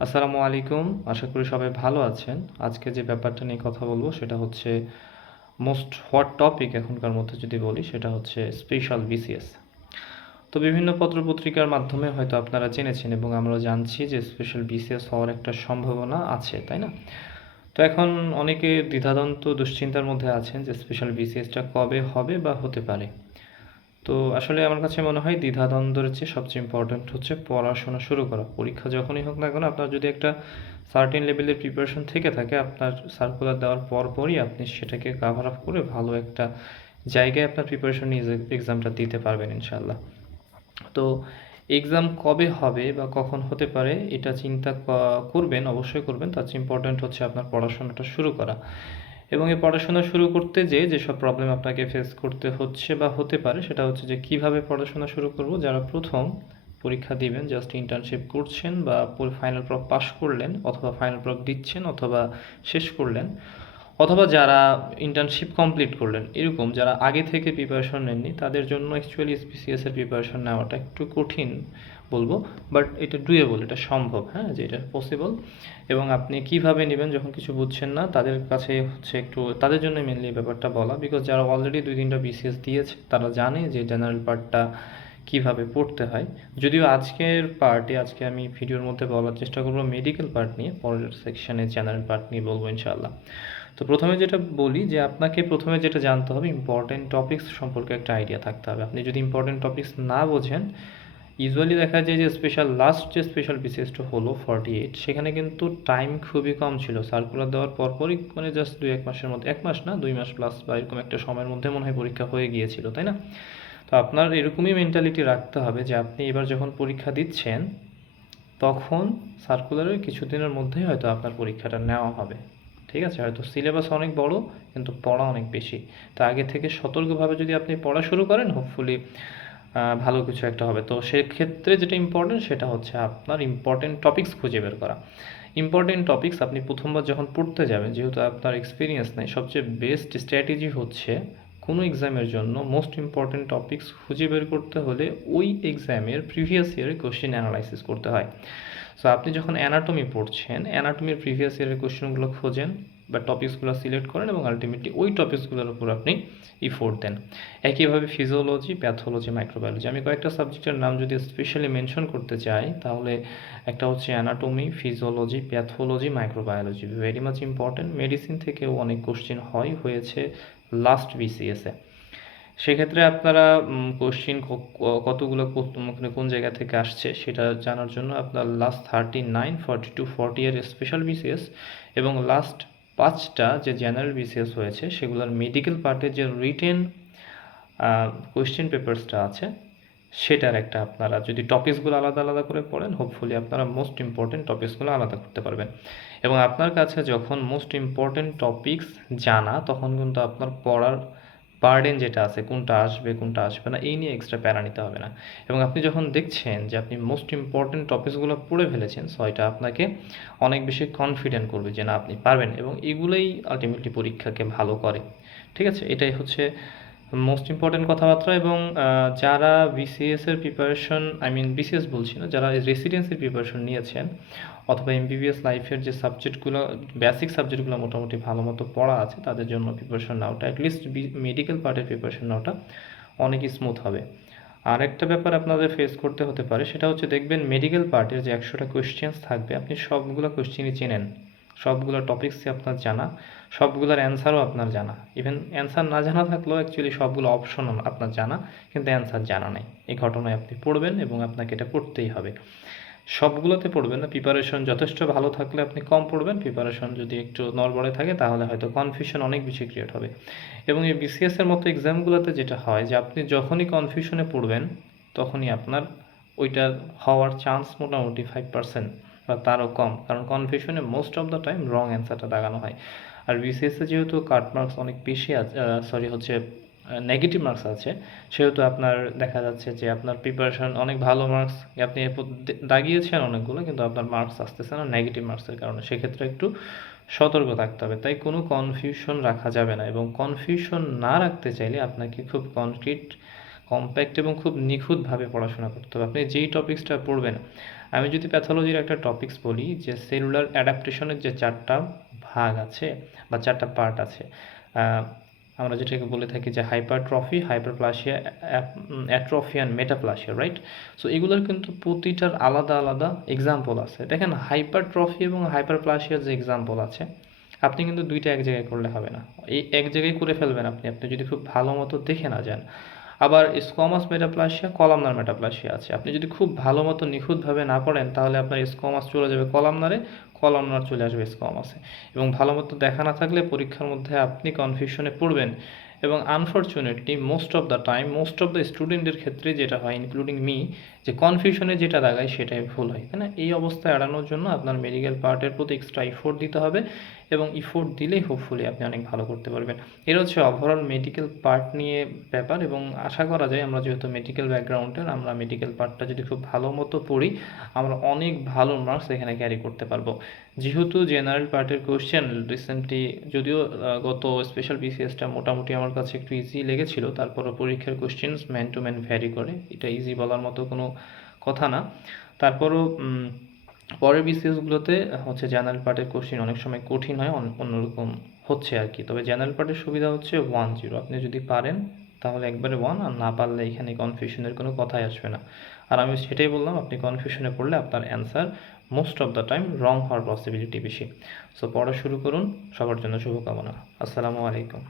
আসসালামু আলাইকুম। আশা করি সবাই ভালো আছেন। আজকে যে ব্যাপারটা নিয়ে কথা বলবো সেটা হচ্ছে মোস্ট হট টপিক এখনকার মধ্যে যদি বলি সেটা হচ্ছে স্পেশাল বিসিএস। তো বিভিন্ন পত্রপত্রিকার মাধ্যমে হয়তো আপনারা জেনেছেন এবং আমরা জানছি যে স্পেশাল বিসিএস হওয়ার একটা সম্ভাবনা আছে, তাই না? তো এখন অনেকে দ্বিধাদ্বন্দ্ব দুশ্চিন্তার মধ্যে আছেন যে স্পেশাল বিসিএসটা কবে হবে বা হতে পারে। তো আসলে আমার কাছে মনে হয় দ্বিধাদ্বন্দ্বের চেয়ে সবচেয়ে ইম্পর্ট্যান্ট হচ্ছে পড়াশোনা শুরু করা। পরীক্ষা যখনই হোক না কেন আপনার যদি একটা সার্টেন লেভেলের প্রিপারেশন থেকে থাকে আপনার সার্কুলার দেওয়ার পরই আপনি সেটাকে কাভার আপ করে ভালো একটা জায়গায় আপনার প্রিপারেশন নিয়ে এক্সামটা দিতে পারবেন ইনশাল্লাহ। তো এক্সাম কবে হবে বা কখন হতে পারে এটা চিন্তা করবেন, অবশ্যই করবেন। তার চেয়ে ইম্পর্ট্যান্ট হচ্ছে আপনার পড়াশোনাটা শুরু করা। এবং এই পড়াশোনা শুরু করতে যেসব প্রবলেম আপনাকে ফেস করতে হচ্ছে বা হতে পারে সেটা হচ্ছে যে কিভাবে পড়াশোনা শুরু করব। যারা প্রথম পরীক্ষা দিবেন, জাস্ট ইন্টার্নশিপ করছেন বা ফাইনাল প্রপ পাশ করলেন অথবা ফাইনাল প্রপ দিচ্ছেন অথবা শেষ করলেন, অথবা যারা ইন্টার্নশিপ কমপ্লিট করলেন, এরকম যারা আগে থেকে প্রিপারেশন নেননি তাদের জন্য অ্যাকচুয়ালি এসপিসিএস এর প্রিপারেশন নেওয়াটা একটু কঠিন বলবো। বাট এটা ডুয়েবল, এটা সম্ভব, হ্যাঁ, যে এটা পসিবল। এবং আপনি কিভাবে নেবেন যখন কিছু বুঝছেন না তাদের কাছে হচ্ছে একটু তাদের জন্য মেনলি ব্যাপারটা বলা, বিকজ যারা অলরেডি 2-3টা বিসিএস দিয়েছে তারা জানে যে জেনারেল পার্টটা কিভাবে পড়তে হয়। যদিও আজকে আমি ভিডিওর মধ্যে বলার চেষ্টা করবো মেডিকেল পার্ট নিয়ে, পরের সেকশনে জেনারেল পার্ট নিয়ে বলবো ইনশাআল্লাহ। তো প্রথমে যেটা বলি যে আপনাকে প্রথমে যেটা জানতে হবে, ইম্পর্টেন্ট টপিকস সম্পর্কে একটা আইডিয়া থাকতে হবে। আপনি যদি ইম্পর্টেন্ট টপিকস না বোঝেন, ইউজুয়ালি দেখা যায় যে যে স্পেশাল বিসিএসটা হলো 48, সেখানে কিন্তু টাইম খুবই কম ছিল। সার্কুলার দেওয়ার পরপরই মানে জাস্ট 2-1 মাসের মধ্যে, 1 মাস না 2 মাস প্লাস বা এরকম একটা সময়ের মধ্যে মনে হয় পরীক্ষা হয়ে গিয়েছিল, তাই না? তো আপনার এরকমই মেন্টালিটি রাখতে হবে যে আপনি এবার যখন পরীক্ষা দিচ্ছেন তখন সার্কুলারের কিছুদিনের মধ্যেই হয়তো আপনার পরীক্ষাটা নেওয়া হবে। ঠিক আছে, হয়তো সিলেবাস অনেক বড় কিন্তু পড়া অনেক বেশি। তো আগে থেকে সতর্কভাবে যদি আপনি পড়া শুরু করেন, হোপফুলি ভালো কিছু একটা হবে। তো সেক্ষেত্রে যেটা ইম্পর্টেন্ট সেটা হচ্ছে আপনার ইম্পর্টেন্ট টপিকস খুঁজে বের করা। ইম্পর্টেন্ট টপিকস আপনি প্রথমবার যখন পড়তে যাবেন, যেহেতু আপনার এক্সপিরিয়েন্স নেই, সবচেয়ে বেস্ট স্ট্র্যাটেজি হচ্ছে কোনো এক্সামের জন্য মোস্ট ইম্পর্টেন্ট টপিকস খুঁজে বের করতে হলে ওই এক্সামের প্রিভিয়াস ইয়ারের কোশ্চেন অ্যানালাইসিস করতে হয়। সো আপনি যখন অ্যানাটমি পড়ছেন, অ্যানাটমির প্রিভিয়াস ইয়ারের কোশ্চেনগুলো খোঁজেন বা টপিকসগুলো সিলেক্ট করেন এবং আলটিমেটলি ওই টপিকসগুলোর উপর আপনি ইফোর্ট দেন। একইভাবে ফিজিওলজি, প্যাথোলজি, মাইক্রোবায়োলজি, আমি কয়েকটা সাবজেক্টের নাম যদি স্পেশালি মেনশন করতে চাই তাহলে একটা হচ্ছে anatomy, physiology, pathology, microbiology, very much important. Medicine থেকেও অনেক কোশ্চেন হয়েছে লাস্ট বিসিএসে। সেক্ষেত্রে আপনারা কোশ্চিন কতগুলো মানে কোন জায়গা থেকে আসছে সেটা জানার জন্য আপনার লাস্ট 39, 42, 40 এর স্পেশাল বিসিএস এবং লাস্ট 5টা যে জেনারেল বিসিএস হয়েছে সেগুলোর মেডিকেল পার্টের যে রিটেন কোয়েশ্চেন পেপারসটা আছে সেটার একটা আপনারা যদি টপিকসগুলো আলাদা আলাদা করে পড়েন, হোপফুলি আপনারা মোস্ট ইম্পর্টেন্ট টপিকসগুলো আলাদা করতে পারবেন। এবং আপনার কাছে যখন মোস্ট ইম্পর্টেন্ট টপিকস জানা, তখন কিন্তু আপনার পড়ার বার্ডেন যেটা আছে, কোনটা আসবে কোনটা আসবে না, এই নিয়ে এক্সট্রা প্যারা নিতে হবে না। এবং আপনি যখন দেখছেন যে আপনি মোস্ট ইম্পর্টেন্ট টপিকসগুলো পড়ে ফেলেছেন, সো এটা আপনাকে অনেক বেশি কনফিডেন্ট করবে যে না আপনি পারবেন, এবং এগুলোই আলটিমেটলি পরীক্ষাকে ভালো করে। ঠিক আছে, এটাই হচ্ছে মোস্ট ইম্পর্টেন্ট কথাবার্তা। এবং যারা বিসিএস এর প্রিপারেশন, বিসিএস বলছি না, যারা রেসিডেন্সির প্রিপারেশন নিয়েছেন অথবা এমবিবিএস লাইফের যে সাবজেক্টগুলো, বেসিক সাবজেক্টগুলো মোটামুটি ভালো মতো পড়া আছে, তাদের জন্য প্রিপারেশন নেওয়াটা, অ্যাটলিস্ট মেডিকেল পার্টের প্রিপারেশন নেওয়াটা অনেকই স্মুথ হবে। আর একটা ব্যাপার আপনাদের ফেস করতে হতে পারে, সেটা হচ্ছে দেখবেন মেডিকেল পার্টের যে 100টা কোয়েশ্চেন্স থাকবে, আপনি সবগুলো কোয়েশ্চেনই চেনেন, সবগুলো টপিক্সই আপনার জানা, সবগুলোর অ্যান্সারও আপনার জানা। ইভেন অ্যান্সার না জানা থাকলেও অ্যাকচুয়ালি সবগুলো অপশন আপনার জানা, কিন্তু অ্যান্সার জানা নেই। এই ঘটনায় আপনি পড়বেন এবং আপনাকে এটা পড়তেই হবে। সবগুলোতে পড়বেন না, প্রিপারেশন যথেষ্ট ভালো থাকলে আপনি কম পড়বেন, প্রিপারেশন যদি একটু নড়বড়ে থাকে তাহলে হয়তো কনফিউশন অনেক বেশি ক্রিয়েট হবে। এবং এই বিসিএস এর মতো এক্সামগুলোতে যেটা হয় যে আপনি যখনই কনফিউশনে পড়বেন তখনই আপনার ওইটার হওয়ার চান্স মোটামুটি 5% বা তারও কম, কারণ কনফিউশনে মোস্ট অফ দ্য টাইম রং অ্যান্সারটা দাগানো হয়। আর বিসিএসে যেহেতু কাট মার্কস অনেক বেশি আছে, নেগেটিভ মার্কস আছে, সেহেতু আপনার দেখা যাচ্ছে যে আপনার প্রিপারেশন অনেক ভালো মার্কস আপনি দাগিয়েছেন অনেকগুলো, কিন্তু আপনার মার্কস আসতেছে না নেগেটিভ মার্কসের কারণে। সেক্ষেত্রে একটু সতর্ক থাকতে হবে। তাই কোনো কনফিউশন রাখা যাবে না, এবং কনফিউশন না রাখতে চাইলে আপনাকে খুব কমপ্যাক্ট এবং খুব নিখুঁতভাবে পড়াশোনা করতে হবে। আপনি যেই টপিক্সটা পড়বেন, আমি যদি প্যাথোলজির একটা টপিকস বলি যে সেলুলার অ্যাডাপ্টেশনের যে 4টা ভাগ আছে বা 4টা পার্ট আছে, আমরা যেটাকে বলে থাকি যে hypertrophy, hyperplasia, atrophy and metaplasia, right? So এগুলোর কিন্তু প্রতিটার আলাদা আলাদা এক্সাম্পল আছে। দেখেন হাইপারট্রফি এবং হাইপারপ্লাসিয়ার যে এক্সাম্পল আছে, আপনি কিন্তু দুইটা এক জায়গায় করলে হবে না। এই এক জায়গায় করে ফেলবেন আপনি যদি খুব ভালো মতো দেখে না যান। আবার স্কোয়ামাস মেটাপ্লাসিয়া, কলামনার মেটাপ্লাসিয়া আছে। আপনি যদি খুব ভালো মতো নিখুঁতভাবে না পড়েন তাহলে আপনার স্কোয়ামাস চলে যাবে কলামনারে, কলামনার চলে আসবে স্কোয়ামাসে। এবং ভালো মতো দেখা না থাকলে পরীক্ষার মধ্যে আপনি কনফিউশনে পড়বেন। এবং আনফর্চুনেটলি মোস্ট অফ দ্য স্টুডেন্টের ক্ষেত্রে যেটা হয়, ইনক্লুডিং মি, যে কনফিউশনে যেটা দাগায় সেটাই ভুল হয়, তাই না? এই অবস্থা এড়ানোর জন্য আপনার মেডিকেল পার্টের প্রতি এক্সট্রা ইফোর্ট দিতে হবে, এবং ইফোর্ট দিলেই হোপফুলি আপনি অনেক ভালো করতে পারবেন। এর হচ্ছে ওভারঅল মেডিকেল পার্ট নিয়ে ব্যাপার, এবং আশা করা যায় আমরা যেহেতু মেডিকেল ব্যাকগ্রাউন্ডের, আমরা মেডিকেল পার্টটা যদি খুব ভালো মতো পড়ি আমরা অনেক ভালো মার্কস এখানে ক্যারি করতে পারবো। যেহেতু জেনারেল পার্টের কোশ্চেন রিসেন্টলি, যদিও গত স্পেশাল বিসিএসটা মোটামুটি আমার কাছে একটু ইজি লেগেছিল, তারপরও পরীক্ষার questions man to man vary করে, এটা ইজি বলার মতো কোনো কথা না। তারপরও পরের বিসিএসগুলোতে হচ্ছে জেনারেল পার্টের কোশ্চেন অনেক সময় কঠিন হয়, অন্যরকম হচ্ছে আর কি। তবে জেনারেল পার্টের সুবিধা হচ্ছে 1-0, আপনি যদি পারেন তাহলে একবারে 1, আর না পারলে এখানে কনফিউশনের কোনো কথাই আসবে না। আর আমি সেটাই বললাম, আপনি কনফিউশনে পড়লে আপনার answer most of the time wrong হওয়ার পসিবিলিটি বেশি। সো পড়া শুরু করুন, সবার জন্য শুভকামনা। আসসালামু আলাইকুম।